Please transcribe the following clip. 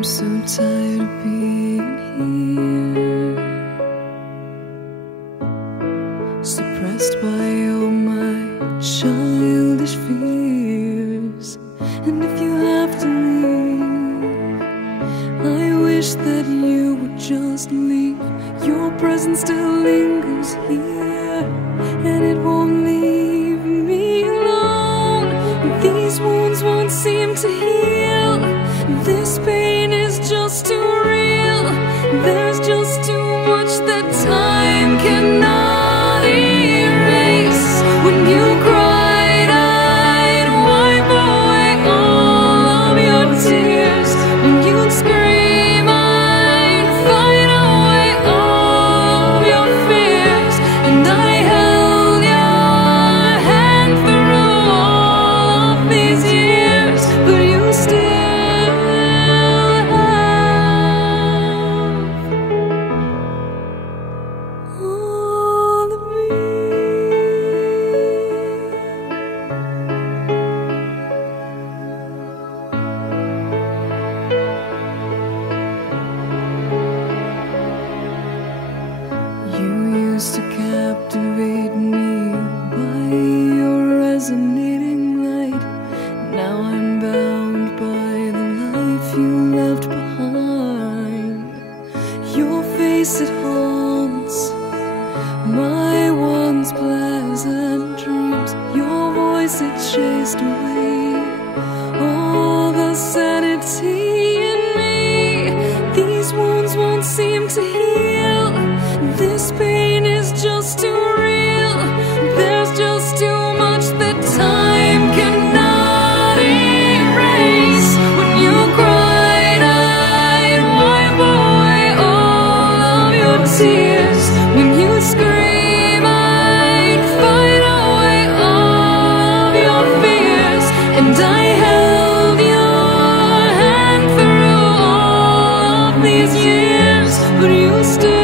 I'm so tired of being here, suppressed by all my childish fears. And if you have to leave, I wish that you would just leave. Your presence still lingers here, and it won't leave me alone. These wounds won't seem to heal. This pain is just too real. There's just too much that time cannot erase. When you cried, I'd wipe away all of your tears. When you'd scream, I'd fight away all of your fears. And I held your hand through all of these years, but you still to captivate me by your resonating light. Now I'm bound by the life you left behind. Your face, it haunts my once pleasant dreams. Your voice, it chased away all the sanity in me. These wounds won't seem to heal. This pain is just too real. There's just too much that time cannot erase. When you cried, I'd wipe away all of your tears. When you scream, I'd fight away all of your fears. And I held your hand through all of these years, but you still